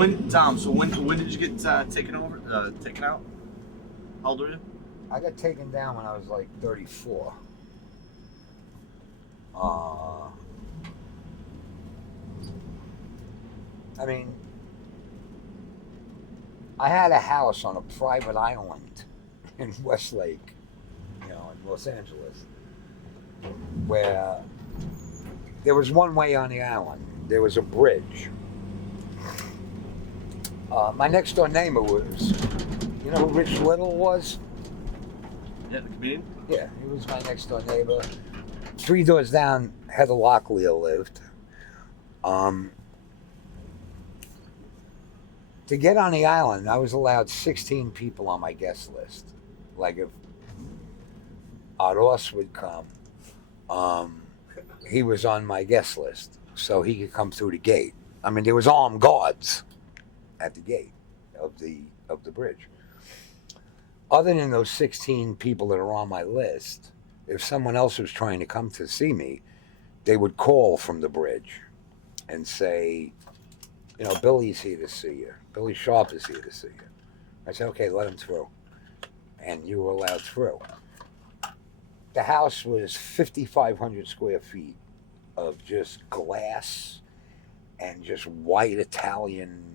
When did you get taken out? How old were you? I got taken down when I was like 34. I mean, I had a house on a private island in Westlake, in Los Angeles, where there was one way on the island. There was a bridge. My next door neighbor was, you know who Rich Little was? Yeah, the comedian? Yeah, he was my next door neighbor. 3 doors down, Heather Locklear lived. To get on the island, I was allowed 16 people on my guest list. Like if Aros would come, he was on my guest list, so he could come through the gate. I mean, there was armed guards at the gate of the bridge. Other than those 16 people that are on my list, if someone else was trying to come to see me, they would call from the bridge and say, Billy's here to see you. Billy Sharp is here to see you. I said, okay, let him through. And you were allowed through. The house was 5,500 square feet of just glass and just white Italian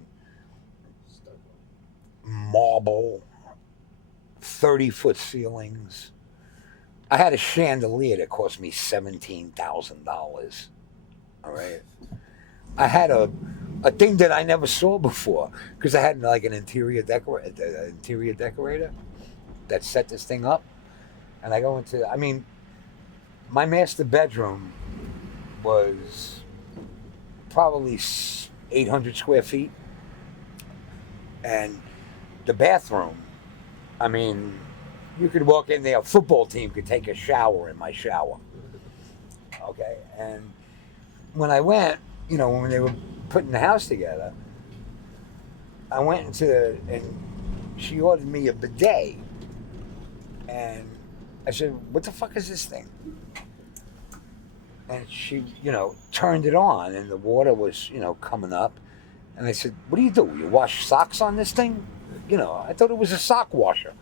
marble, 30-foot ceilings. I had a chandelier that cost me $17,000. All right. I had a thing that I never saw before because I had like an interior decorator that set this thing up. And I go into, my master bedroom was probably 800 square feet. And the bathroom, you could walk in there, a football team could take a shower in my shower. Okay. And when I went, when they were putting the house together, I went and she ordered me a bidet. And I said, what the fuck is this thing? And she, turned it on and the water was, coming up. And I said, what do? You wash socks on this thing? I thought it was a sock washer.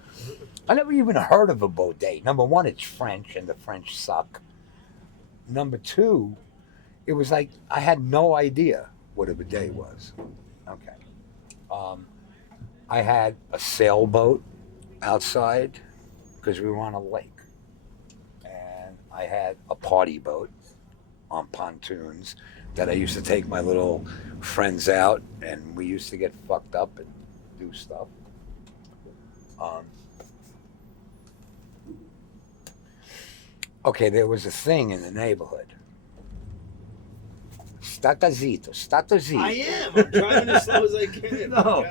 I never even heard of a bidet. Number one, it's French and the French suck. Number two, it was like I had no idea what a bidet was. Okay. I had a sailboat outside because we were on a lake. And I had a party boat on pontoons that I used to take my little friends out and we used to get fucked up and do stuff. Okay, there was a thing in the neighborhood. Stata zitto. I am. I'm driving as slow as I can. No.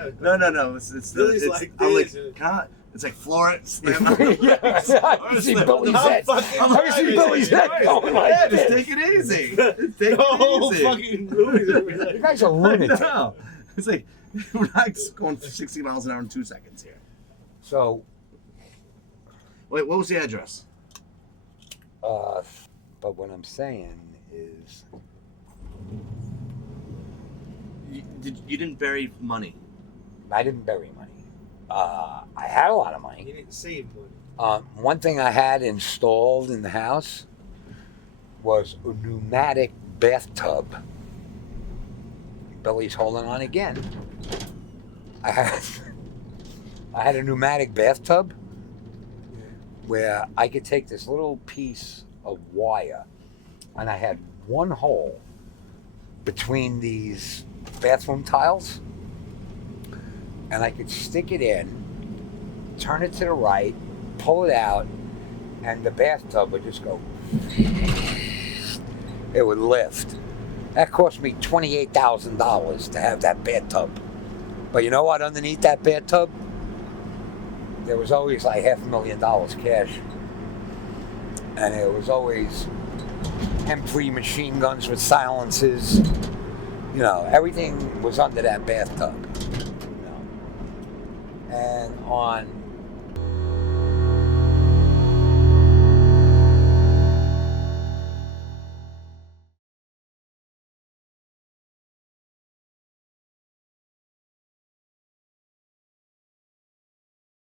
It's like I'm this. like, God, it's like Florence. I can see Billy's head. I can see Billy's head going like Yeah, just this. take it easy. Just take The whole it easy. fucking movie. You guys are lunatic. No. It's like, we're not going 60 miles an hour in 2 seconds here. So, Wait, what was the address? but what I'm saying is, You didn't bury money. I didn't bury money. I had a lot of You money. didn't save money. One thing I had installed in the house was a pneumatic bathtub. Billy's holding on again. I had a pneumatic bathtub where I could take this little piece of wire and I had one hole between these bathroom tiles and I could stick it in, turn it to the right, pull it out, and the bathtub would just go. It would lift. That cost me $28,000 to have that bathtub. But you know what? Underneath that bathtub, there was always like $500,000 cash. And it was always M3 machine guns with silencers. Everything was under that bathtub. And on